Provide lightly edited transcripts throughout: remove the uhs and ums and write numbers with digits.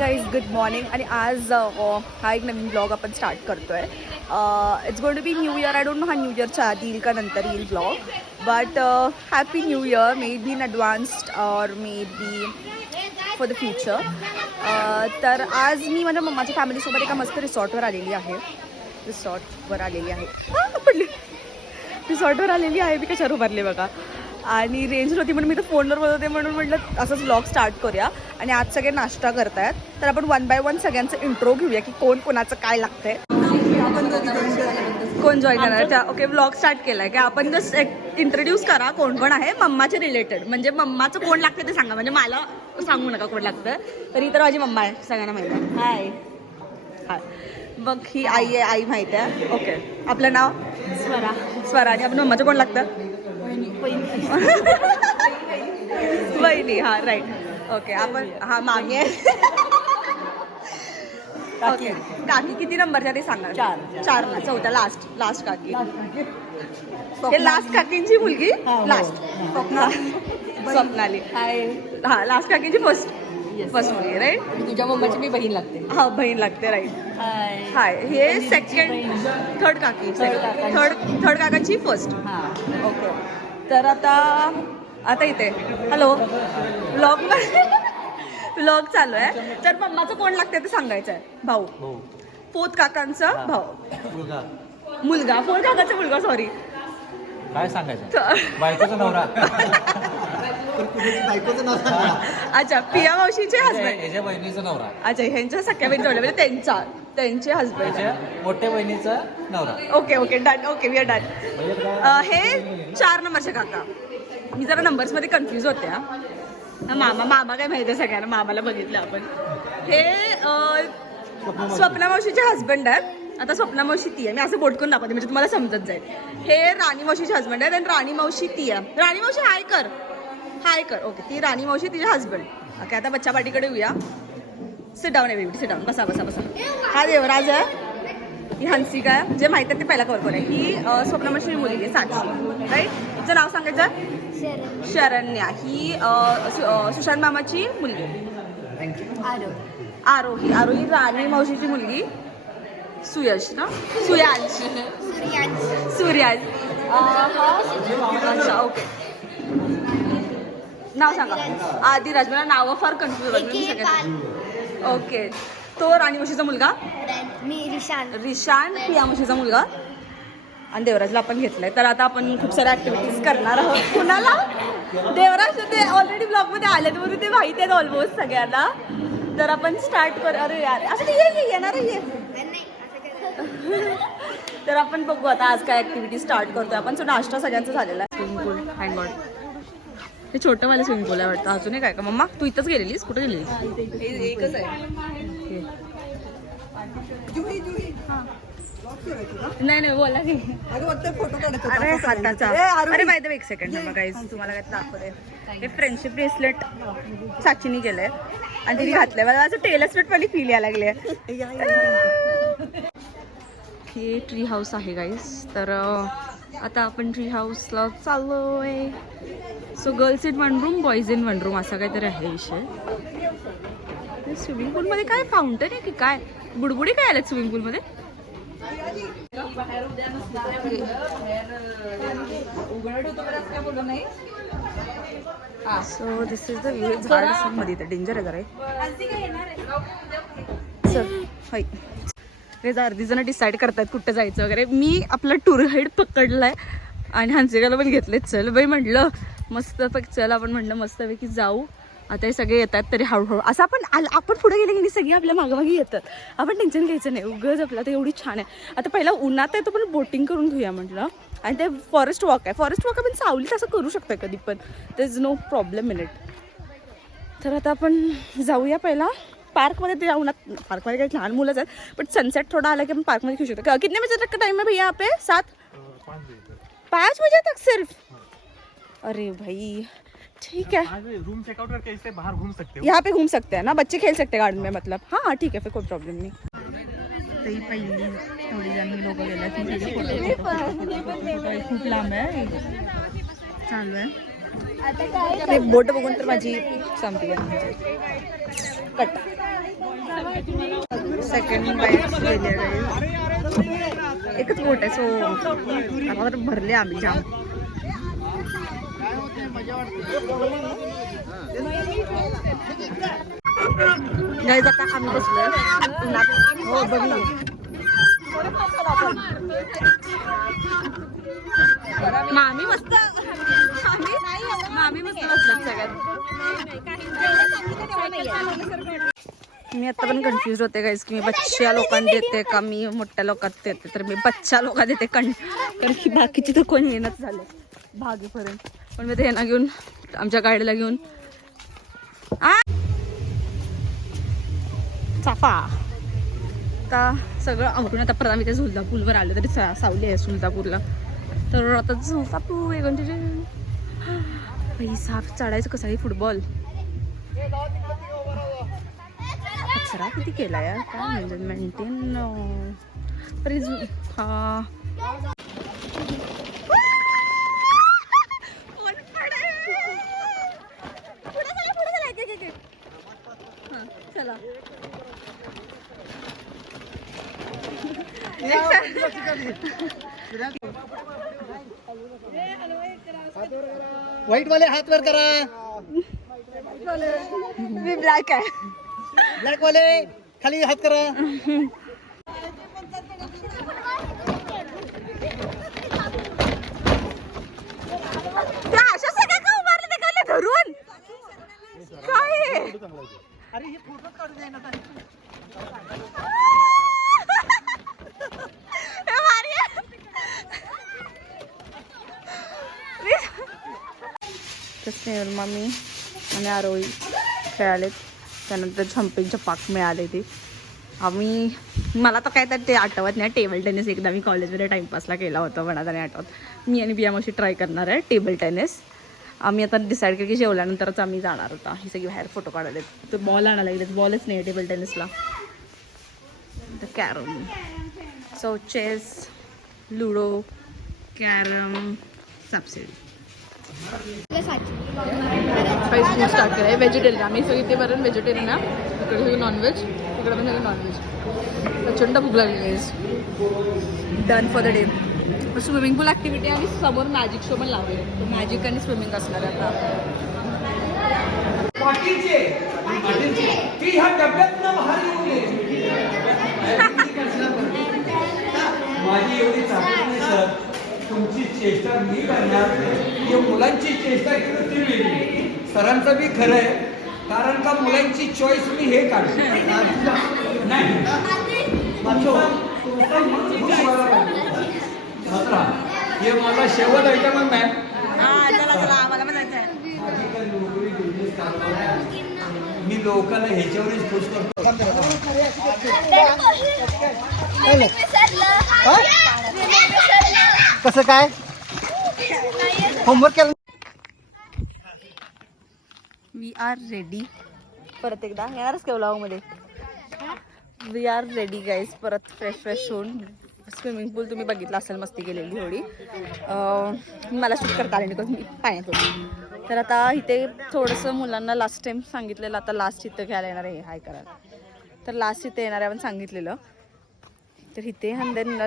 Guys, good morning. आणि आज हा एक नवीन ब्लॉग आपण स्टार्ट करतोय. It's going to be new year. I don't know हा न्यू इयरच्या आधी येईल का नंतर येईल blog, but happy new year. Maybe in advanced और maybe for the future. तर आज मी माझ्या मम्माच्या फॅमिलीसोबत एका मस्त रिसॉर्टवर आलेली आहे. रिसॉर्टवर आलेली आहे. मी कशावर उभारले बघा. आणि रेंज नव्हती म्हणून मी तर फोनवर बोलत होते, म्हणून म्हटलं असंच व्लॉग स्टार्ट करूया. आणि आज सगळे नाश्ता करतायत, तर आपण 1 बाय 1 सगळ्यांचं इंट्रो घेऊया की कोण कोणाचं काय लागतंय, कोण जॉईन करणार. त्या ओके, व्लॉग स्टार्ट केलाय की आपण जस्ट इंट्रोड्यूस करा कोण कोण आहे मम्माचे रिलेटेड. म्हणजे मम्माचं कोण लागतं ते सांगा, म्हणजे मला सांगू नका कोण लागतं. तर ही तर माझी मम्मा आहे, सगळ्यांना माहिती आहे. हाय हाय. मग ही आई आहे, आई माहिती आहे. ओके, आपलं नाव स्वरा. आणि आपण मम्माचं कोण लागतं? वहिनी. हा, राईट. ओके, आपण हा मामी आहे. ओके, काकी किती नंबरच्या ते सांगा? 4 ना. चौथ्या लास्ट काकी. हे लास्ट काकींची मुलगी. लास्ट स्वप्नाली. हा, लास्ट काकींची फर्स्ट मुलगी, राईट. तुझ्या मम्माची मी बहीण लागते. हा, बहीण लागते, राईट. हाय. हे सेकंड थर्ड काकी. थर्ड काकाची फर्स्ट. ओके. तर आता इथे हॅलो, व्लॉग चालू आहे. तर मम्माचं कोण लागतंय ते सांगायचं आहे. भाऊ. फोर्थ काकांचा भाऊ मुलगा. फोर्थ काकाचा मुलगा. सॉरी, काय सांगायचं? बायकोचा नवरा. अच्छा, पिया मावशीचे हसबंड. याच्या बहिणीचा नवरा. अच्छा, ह्यांच्या सख्या बहिणी जोडल्या, म्हणजे त्यांचे हसबंड. मोठ्या बहिणीचा नवरा. Okay done. Okay, we are done. हे 4 नंबरचे काका. मी जरा नंबर्समध्ये कन्फ्यूज होते. मामा काय माहिती आहे सगळ्यांना, मामाला बघितलं आपण. हे स्वप्ना मावशीचे हसबंड आहेत. आता स्वप्ना मावशी ती आहे, मी असं बोट करून दाखवते म्हणजे तुम्हाला समजत जाईल. हे राणी मावशीचे हसबंड आहेत आणि राणी मावशी ती आहे. राणी मावशी हाय कर. ओके, ती राणी मावशी तिचे हसबंड. ओके, आता बच्चा पार्टीकडे येऊया. सिट डाऊन आहे, सिट डाऊन. बसा. हा देवराज आहे. ही हंसिका आहे. जे माहिती आहे ते पहिला कवर करूया. ही स्वप्ना मावशीची मुलगी आहे, साक्षी, राईट. तिचं नाव सांगायचं? शरण्या. ही सुशांत मामाची मुलगी. आरोही राणी मावशीची मुलगी. सुयश ना, सूर्याज. अच्छा, ओके. नाव सांगा. आदिराज. मला नावं फार कन्फ्युज होतात. ओके, तो राणी मावशीचा मुलगा. रिशान पिया मावशीचा मुलगा. आणि देवराजला आपण घेतलंय. तर आता आपण खूप साऱ्या ऍक्टिव्हिटीज करणार आहोत. कुणाला? देवराज ते ऑलरेडी ब्लॉगमध्ये आले, म्हणून ते माहिती आहेत ऑलमोस्ट सगळ्यांना. तर आपण स्टार्ट करू. अरे यार, असं ते येणार आहे. तर आपण बघू आता आज काय ऍक्टिव्हिटी स्टार्ट करतोय आपण. सो नाश्ता सगळ्यांचा झालेला आहे. स्विमिंग पूल, थँक गॉड. हे छोटं मला स्विमिंग पूल आहे वाटतं. अजून काय का मम्मा? तू इथंच गेलेलीस? कुठे गेलेली? एकच आहे. नाही बोला की. अरे हाताचा. अरे माहिती आहे, एक सेकंड गाईज, तुम्हाला काय दाखवते. हे फ्रेंडशिप ब्रेसलेट साक्षीने केलंय आणि तिने घातलंय. मला असं टेलर स्विफ्ट वाली फील यायला लागली आहे. हे ट्री हाऊस आहे गाईज. तर आता आपण ट्री हाऊसला चाललोय. So girls in 1 room, boys in 1 room, असा काहीतरी आहे विषय. स्विमिंग पूलमध्ये काय फाउंटन आहे की काय? बुडबुडी काय आल्यात स्विमिंग पूलमध्ये? So this is the view. झाड मध्ये इथे डेंजर आहे जरा. चल, अर्धी जण डिसाईड करतात कुठं जायचं वगैरे. मी आपला टूर गाईड पकडलाय आणि हंसिकाला पण घेतले. चल बाई म्हटलं मस्तपैकी, चल आपण म्हटलं मस्तपैकी जाऊ. आता हे सगळे येतात तरी हळूहळू असं आपण पुढे गेले की नाही सगळी आपल्या मागोमागे येतात. आपण टेन्शन घ्यायचं नाही. उगाच आपलं तर एवढी छान आहे. आता पहिला उन्हात आहे तो पण बोटिंग करून घेऊया म्हटलं. आणि ते फॉरेस्ट वॉक आपण सावलीत असं करू शकतो कधी पण. There is no problem in it. तर आता आपण जाऊया पहिला पार्कमध्ये. ते उन्हात पार्कमध्ये काही लहान मुलंच आहेत, पण सनसेट थोडा आला की आपण पार्कमध्ये खेळू शकतो. कितने बजे तक का टाइम है भैया यहाँ पे? 5 बजे तक सिर्फ? अरे भाई ठीक है. रूम चेकआउट करके इससे बाहर घूम सकते हो. यहाँ पे घूम सकते हैं ना, बच्चे खेल सकते हैं गार्डन में. मतलब हाँ ठीक है, फिर कोई प्रॉब्लेम नहीं. पहिली थोडी जण लोक गेल्या खूप लांब आहे. चालू आहे बोट बघून तर माझी संपली. कट. सेकंड बाईट गेले एकच बोट आहे सो आता तर भरले आम्ही जाम. नाही जाता आम्ही बसलोय हो बघ ना. मामी मस्त मामी मस्त बसल्यात सगळ्यात. मी आता पण कन्फ्युज होते गाईस की मी बच्च्या लोकांना देते का मी मोठ्या लोकांना देते. तर मी बच्चा लोकांना देते कारण की बाकीची तर कोणी येणंच झालं भागेपर्यंत. पण मी ते यांना घेऊन आमच्या गाडीला घेऊन चाफा आता सगळं आवडून आता परत आम्ही त्या झुलता पूलवर आलो तरी सावली आहे झुलतापूरला. तर आता झुलतापूर साफ चढायचं कसं आहे फुटबॉल कचरा किती केला यार काय म्हणजे मेंटेन हा चला व्हाईट वाले हात वर करा. मी ब्लॅक आहे. ब्लॅक वाले खाली हात करा. अशा सगळ्या का उभारले ते काय धरून काय अरे हे फोटो काढून द्या ना. स्नेहल मामी आणि आरोही खेळालेत. त्यानंतर जम्पिंगचे पाक मिळाले ते आम्ही मला तर काय तर ते आठवत नाही. टेबल टेनिस एकदा मी कॉलेजमध्ये टाईमपासला केला होता पण आता नाही आठवत. मी आणि बिया मावशी ट्राय करणार आहे टेबल टेनिस. आम्ही आता डिसाईड केलं की जेवल्यानंतरच आम्ही जाणार होता. ही सगळी बाहेर फोटो काढायला तर बॉल आणायला लागले. बॉलच नाही टेबल टेनिसला. Carrom so chess ludo carrom सापसिडी काही फूड स्टार्ट केलं आहे. व्हेजिटेरियन आम्ही सगळी ते बरं व्हेजिटेरियन आहे. इकडे सगळं नॉनव्हेज इकडे पण सगळं नॉनव्हेज. प्रचंड भूक लागली आहे. Done for the day. Swimming pool activity आणि समोर मॅजिक शो पण लावले. मॅजिक आणि स्विमिंग असणार आहे आता. माझी एवढी चांगली नाही सर. तुमची चेष्टा मी करणार की मुलांची चेष्टा केली ती वेगळी. सरांचं बी खरं आहे कारण का मुलांची चॉईस मी हे काढतो नाही. हे मला शेवट आयटम आहे मॅम. आम्हाला पण जायचं आहे. मी लोकांना ह्याच्यावरच खुश करतो. कसं काय होमवर्क केलं. We are ready. परत एकदा येणारच का व्लॉगमध्ये. We are ready guys. परत फ्रेश होऊन स्विमिंग पूल तुम्ही बघितलं असेल मस्ती केलेली थोडी. मला शूट करता आली नाही मी पाण्यात होती. तर आता इथे थोडंसं मुलांना लास्ट टाइम सांगितलेलं आता लास्ट इथं घ्यायला येणार आहे हाय करायला. तर लास्ट इथे येणार आहे आपण सांगितलेलं. तर इथे हंदेन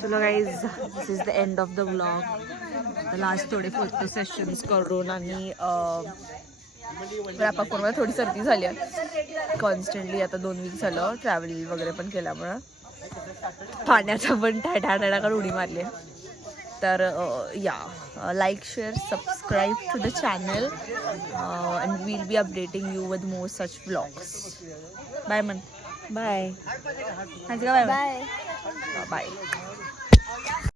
चलो guys this is the end of the vlog. Last थोडे फोटो सेशन्स करून आणि रॅपअप करून थोडी सर्दी झाली आहे कॉन्स्टंटली. आता 2 वीक झालं ट्रॅव्हल वगैरे पण केल्यामुळं पाण्याचा पण टाळाटाळाकडे उडी मारली आहे. तर या like share subscribe to the channel and will be updating you with more such vlogs. Bye man bye. Bye bye.